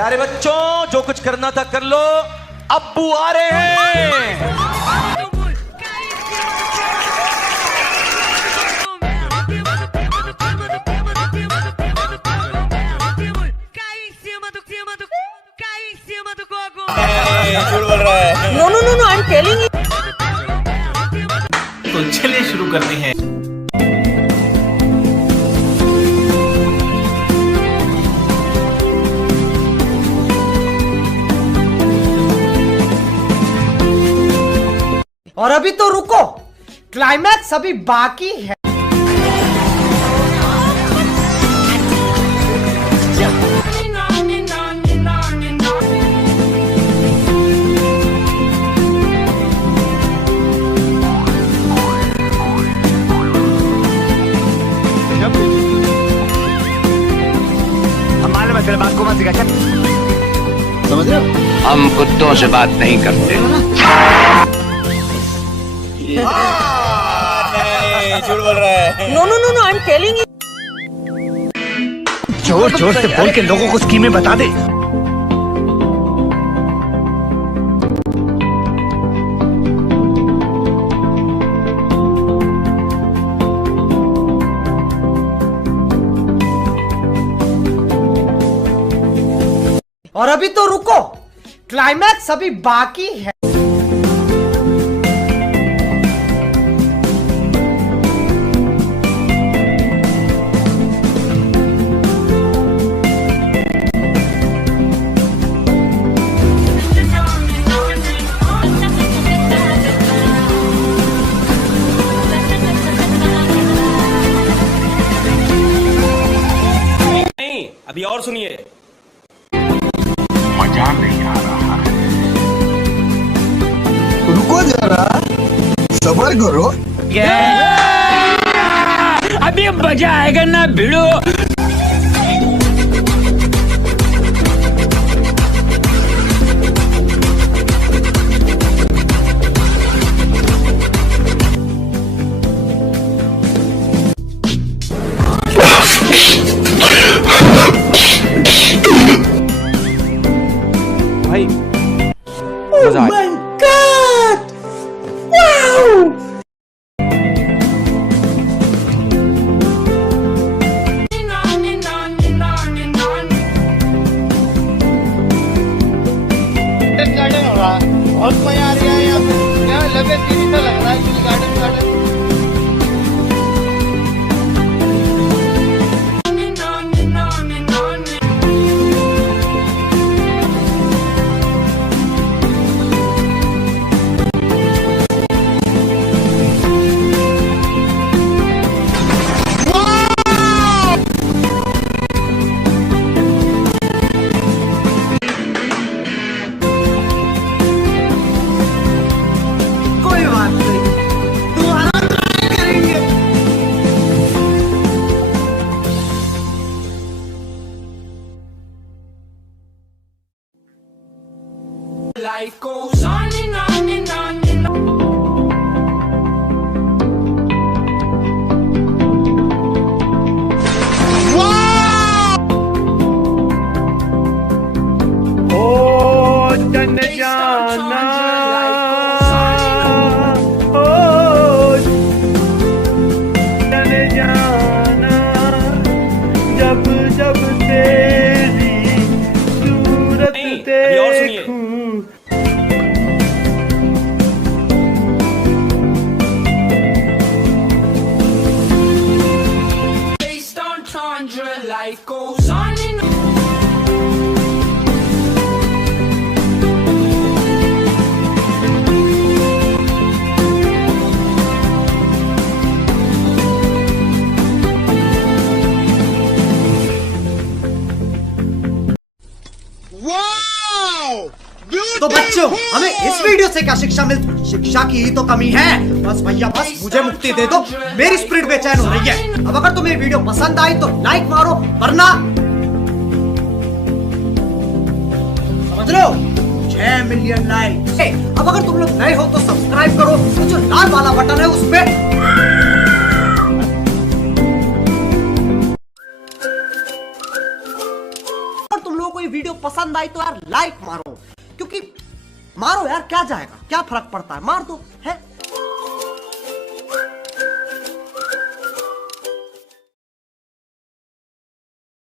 प्यारे बच्चों, जो कुछ करना था कर लो, अब्बू आ रहे हैं। झूठ बोल रहा है। No no no no, I am telling you. तो चलिए शुरू करते हैं। और अभी तो रुको, क्लाइमैक्स अभी बाकी है। हमारे बात को मत सिखा, समझ रहे हो? हम कुत्तों से बात नहीं करते। नहीं, झूठ बोल रहा है। No no no no, I am telling you. जोर जोर से बोल के लोगों को स्कीमें बता दे। और अभी तो रुको, क्लाइमैक्स अभी बाकी है। नहीं, अभी और सुनिए। मजा नहीं आ रहा है। रुको जरा, सब्र करो। अभी मजा आएगा ना भिड़ो। भाई Oh my God! Wow! Garden हो रहा है, बहुत मजा आ रहा है यहाँ पे। क्या लगे सीधी सा लग रहा है कि गार्डन। कोई बात नहीं, दोबारा ट्राई करेंगे। Life goes on and on and on and on. ओ जन जाना, ओ जन जाना, जब जब तेरी सूरत नहीं, अभी और सुनिए। देखूं। Based on tundra, life goes on and on. तो बच्चों, हमें इस वीडियो से क्या शिक्षा शिक्षा की ही तो कमी है। बस भैया बस, मुझे मुक्ति दे दो, मेरी स्पिरिट बेचैन हो रही है। अब अगर तुम्हें वीडियो पसंद आई तो लाइक मारो, वरना समझ लो 6 मिलियन लाइक। अब अगर तुम लोग नए हो तो सब्सक्राइब करो, तो जो लाल वाला बटन है उस पे और तुम लोगों को ये वीडियो पसंद आई तो यार लाइक मारो, क्योंकि मारो यार, क्या जाएगा, क्या फर्क पड़ता है, मार दो है।